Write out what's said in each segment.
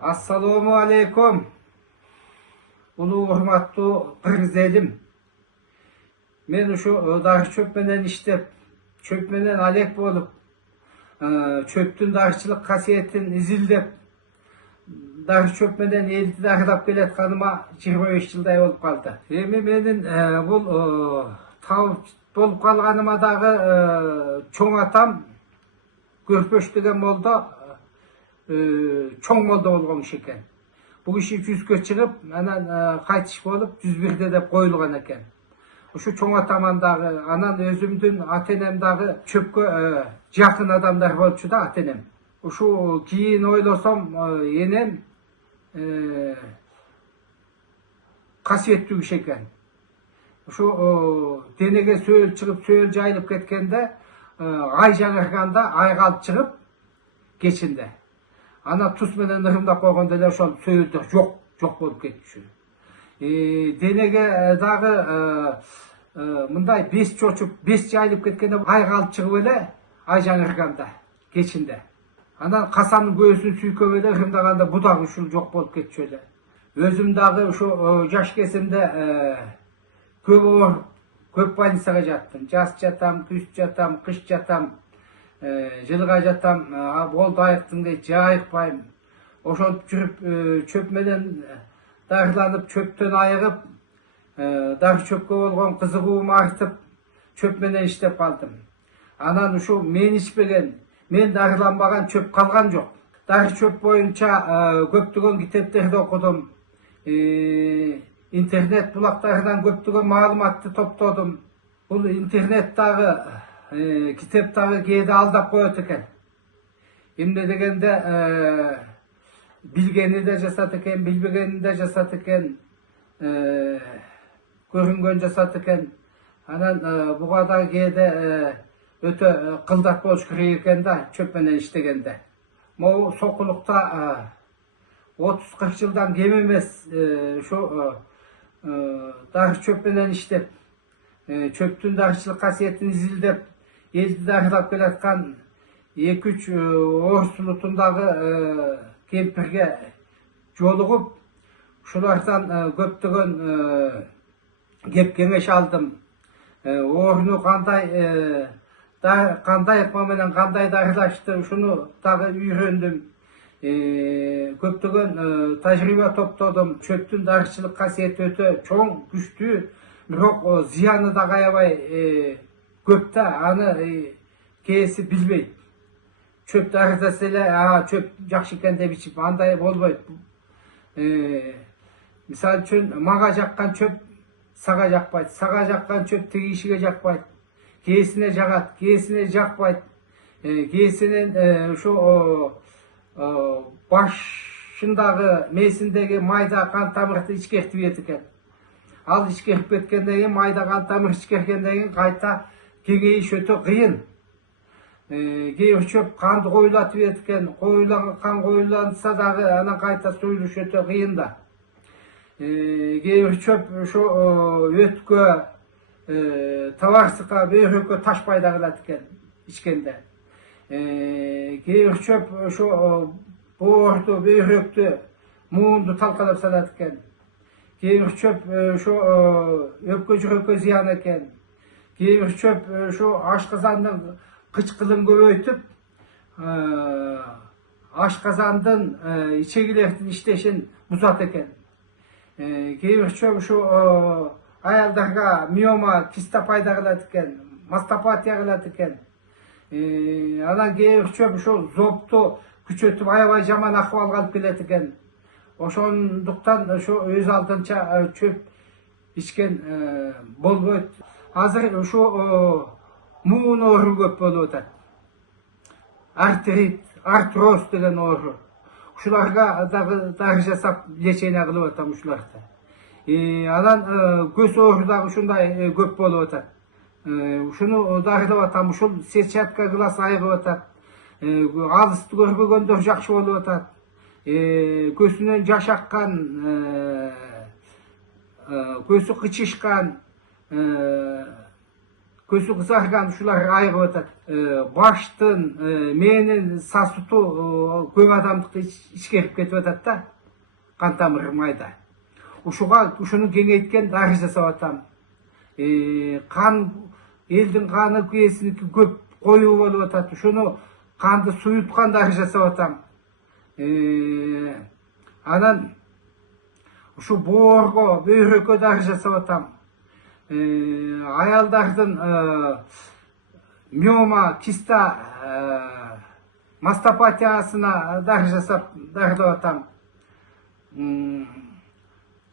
Assalomu alaykum. Ulug' hurmatli Qirg'izelim. Men şu dağ çöp menen iştep, çöp menen alek bolup, çöptün dağçılık kasiyetini izildep, dağ çöp menen eldi dağılap keletkanıma 25 yılday olup kaldı. Emi menin bul tavuk bolup kalganıma dagı çoң atam Görpöş degen molda çoң molda bolgon iş eken. Bu işi 100'gө çıkıp, anan kaytış bolup 101'de dep koyulgan eken. Şu çoң ataman dagı, anan özümdün atenem dagı çöpkö jakın adamlar bolçu da atenem. Şu kiyin oylosam enem kasiyеттүү iş eken. Şu denege söөл çıkıp söөл jayılıp ketkende ay жаңырганда ay kalp çıkıp geçinde. Ana tuz menen ырымдап койгондо эле ошол сөөлдө жок болуп кетчү. Денеге дагы мындай 5 чочуп 5 жайылып кеткенде ай калып чыгып эле ай жаңырганда кечинде. Анан касанын көбөсүн сүйкөп эле ырымдаганда бу дагы ушул жок болуп кетчү эле. Өзүм дагы ушу жаш кезимде көп больницага жаттым. Жаз жатам, күз жатам, кыш жатам. Жылга жатам, болду айыктым дейт, жайыкпайм. Ошентип жүрүп чөп менен дагыланып, чөптөн айыгып, дагы чөпкө болгон кызыгуум артып, чөп менен иштеп калдым. Анан ушу мен ичпеген, мен дагыланбаган чөп калган жок. Дагы чөп боюнча көптөгөн китептерди окудум. Интернет булактарынан көптөгөн маалыматты топтодум. Бул интернет дагы kitap tabi keyde aldap koyut eken. Emne degende bilgeni de jasat eken, bilbegeni de jasat eken, görüngen jasat eken. Anan bu kadar keyde öte kıldak boş kirek eken da çöp menen iştegende. Mo sokulukta 30-40 yıldan kem emes şu dağ çöp menen iştep, çöptün dağçılık kasiyetini izildep, eldi dağılap keletkan 2-3 Orsulutundagı kempirge jolugup, şulardan köptөгөн kep kengeş aldım. Orunu kanday ыкма менен kanday dağılaştı, şunu dagı үйрөндүm. Köptөгөн tajriba toптодum. Çöptün dağçılık kasiyeti öte çoң, güçlүү, бирок зыяны да аябай көп да, аны кээси билбейт. Чөп дагытаса эле, чөп жакшы экен деп ичип, андай болбойт. Мисалы үчүн мага жаккан чөп сага жакпайт, сага жаккан чөп тиги кишиге жакпайт. Кээсине жагат, кээсине жакпайт. Кээсинин ушу башындагы, мээсиндеги майда кан тамырды ичкертип ийет экен. Ал ичкерип кеткенден кийин, майда кан тамыр ичкергенден кийин кайта кеңейиш өтө кыйын. Кээ бир чөп канды коюлатып ийет экен, кан коюланса дагы анан кайта суюлуш өтө кыйын да. Кээ бир чөп ошо өткө, табарсыкка, бөйрөккө ташпай да калат экен ичкенде. Кээ бир чөп ошо боорду, бөйрөктү, муунду талкалап салат экен. Кээ бир чөп ошо өпкө жүрөккө зыян экен. Кээ бир чөп ошо ашказандын кычкылын көбөйтүп, ашказандын ичегилердин иштешин бузат экен. Кээ бир чөп ошо аялдарга миома, киста пайда кылат экен, мастопатия кылат экен. Анан кээ бир чөп ошо зоопту күчөтүп аябай жаман акыбалга алып келет экен. Ошондуктан ошо өз алдынча чөп ичкен болбойт. Азыр ошо муун оору көп болуп атат. Артрит, артроз деген оору. Ушуларга дагы жасап лечение кылып атам ушуларда. Анан көз оору дагы ушундай көп болуп атат. Ушуну дагылап атам, ушул сетчатка глаз айыгып атат. Алысты көрбөгөндөр жакшы болуп атат. Көзүнөн жаш аккан, көзү кычышкан, көзü kızargan şular ayırıp atat. Baştın, menin sasutu көп adamdıkta içkerip ketip atat da, kan tamırı mayda. Ушunu kengeytken darı жасап atam. Kan, elдің kanı kuyesindeki көп koyu olup atat. Ушunu kandı suyutkan darı жасап atam. Anan, uşu boğorgo, böyrökö darı жасап atam. Ayaldardın mioma, kista, mastopatiyasına darı жасап darıdап atam.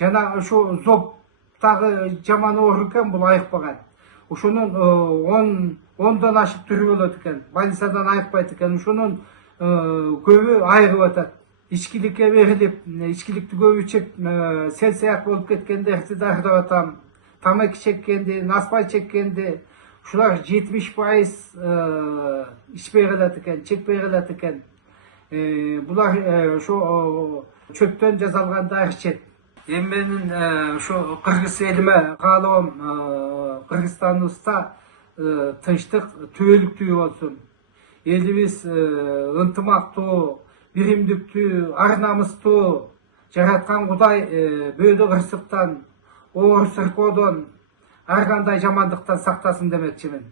Жана ошо зоптагы жаман оору экен, бул айыкпаган. Ошонун 10 ашып түрү болот экен. Больницадан айыкпайт экен. Ошонун көбү айыгып атат. İçkilikке берилип, içkilikти көп ичип, сел саяк болуп кеткендерди дарыдап атам. Тамаки чеккенди, наспай чеккенди. Ушулар 70% içпей калат экен, чекпей калат экен. Булар ошо чөптөн жасалган дары ичет. Менин şu Kırgız elime kalabam, Kırgızstan'da tınçtık, tüyölüktüğü olsun. Elimiz ıntımaktı, birimdüktü, arnamızdı, jaratkan Kuday böldü kırsıktan, oğur sırkodon, arkanday jamandıktan saktasın demekçimin.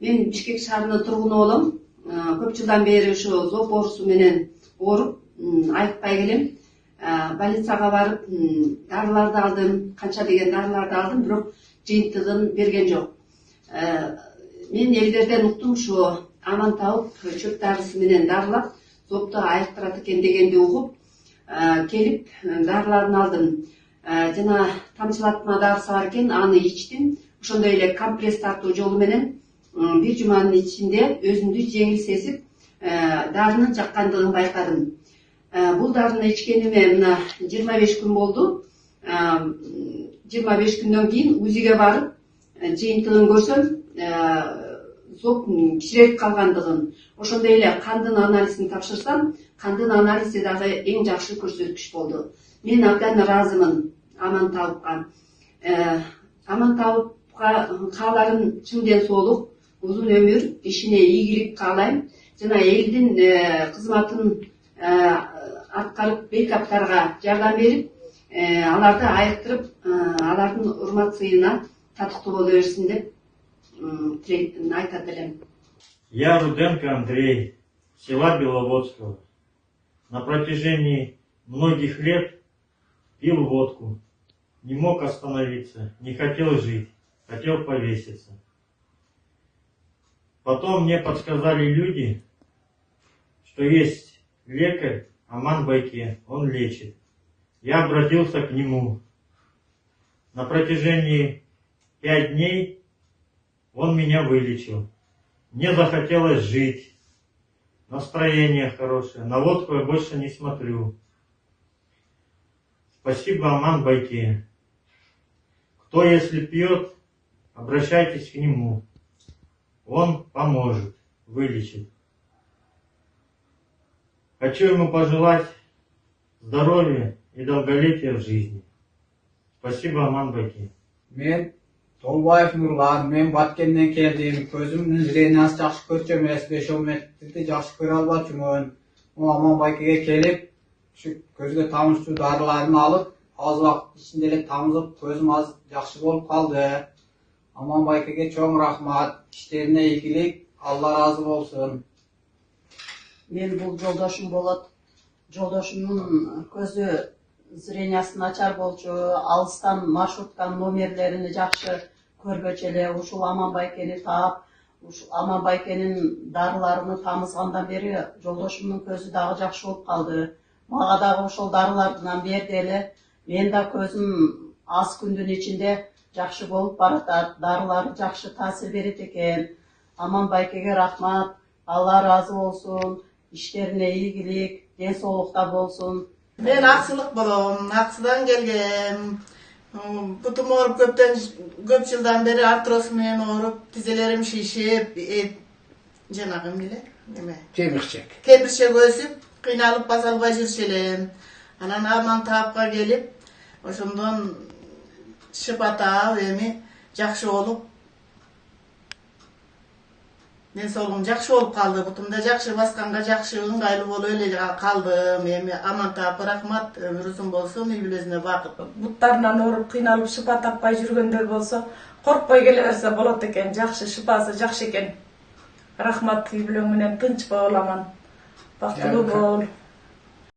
Men Bishkek shahrının turgunu olum. Көп жылдан beri şu zop orusu menen orup, ayıkpay kelem. Больницага барып, дарыларды алдым, канча деген дарыларды алдым, бирок жыйынтыгын берген жок. Мен элдерден уктум, şu аман тауып, чөп дарысы менен дарылап, зопту айыктырат экен дегенди угуп, келип дарыларын алдым. Жана тамчылатма дарысы бар экен, аны ичтим. Ошондой эле компресс тартуу жолу менен bir жуманын ичинде өзүмдү жеңил сезип, дарынын жаккандыгын байкадым. Бул дарыны ичкениме мына 25 күн болду. 25 күндөн кийин УЗИге барып, жыйынтыгын көрсөм, зоп кичирейип калгандыгын, ошондой эле кандын анализин тапшырсам, кандын анализи дагы эң жакшы көрсөткүч болду. Мен абдан ыраазымын Аманталыпка. Аманталыпка кааларым чын ден соолук, uzun ömür, işine iyilik kağlayım. Жана элдин кызматын аткарып, бейкаптарга жардам берип, аларды айыктырып, алардын урмат сыйына татыктуу боло берсин деп айтат элем. Я Руденко Андрей, села Беловодского. На протяжении многих лет пил водку, не мог остановиться, не хотел жить, хотел повеситься. Потом мне подсказали люди, что есть лекарь Аман Байке, он лечит. Я обратился к нему. На протяжении 5 дней он меня вылечил. Мне захотелось жить, настроение хорошее, на водку я больше не смотрю. Спасибо Аман Байке. Кто если пьет, обращайтесь к нему. Он поможет, вылечит. Хочу ему пожелать здоровья и долголетия в жизни. Спасибо Аман Байке. Мен Толбаев Нурлан, мен Баткенден келдим. Көзүмдүн зрениясы жакшы көрчү эмес, 5-10 метрди жакшы көрө албачумун. Аман Байкеге келип, ушу көзгө тамчуу дарыларын алып, аз убакыт ичинде эле тамызып, көзүм аз жакшы болуп калды. Аман Байкеге чоң рахмат, işlerine ийгилик, Алла разы болсун. Мен бул жолдошум болот. Жолдошумдун көзү зрениясы начар болчу, алыстан маршрутканын номерлерини жакшы көрбөчү эле. Ушул Аман Байкени таап, ушул Аман Байкенин дарыларını тамызгандан бери жолдошумдун көзү дагы жакшы болуп калды. Мага дагы ошол дарылардан берди эле. Мен да көзүм аз күндүн ичинде жакшы болуп баратат, дарылары жакшы таасир берет экен. Аман Байкеге рахмат, Алла разы болсун, иштерине ийгилик, ден соолукта болсун. Мен Аксылык болом, Аксыдан келгем. Бутум ооруп көп жылдан бери артроз менен ооруп, тизелерим шишип, жанагы эмне? Темирчек өсүп, кыйналып баса албай жүрчү элем. Анан Аман таапка келип, ошондон шыпата эми жакшы болуп Dens soğluğum jakşı bolup kaldı. Butumda jakşı baskanга jakşı ыңгайлуу болуп эле калдым. Эми аман таап рахмат, ömrü uzun bolsun, үй бүлөсүнө багып. Буттарынан ооруп кыйналып шыпа таппай жүргөндөр болсо, коркпой келе берсе болот экен. Жакшы, шыпасы жакшы экен. Рахмат, үй бүлөң менен тынч бол, аман. Бактылуу бол.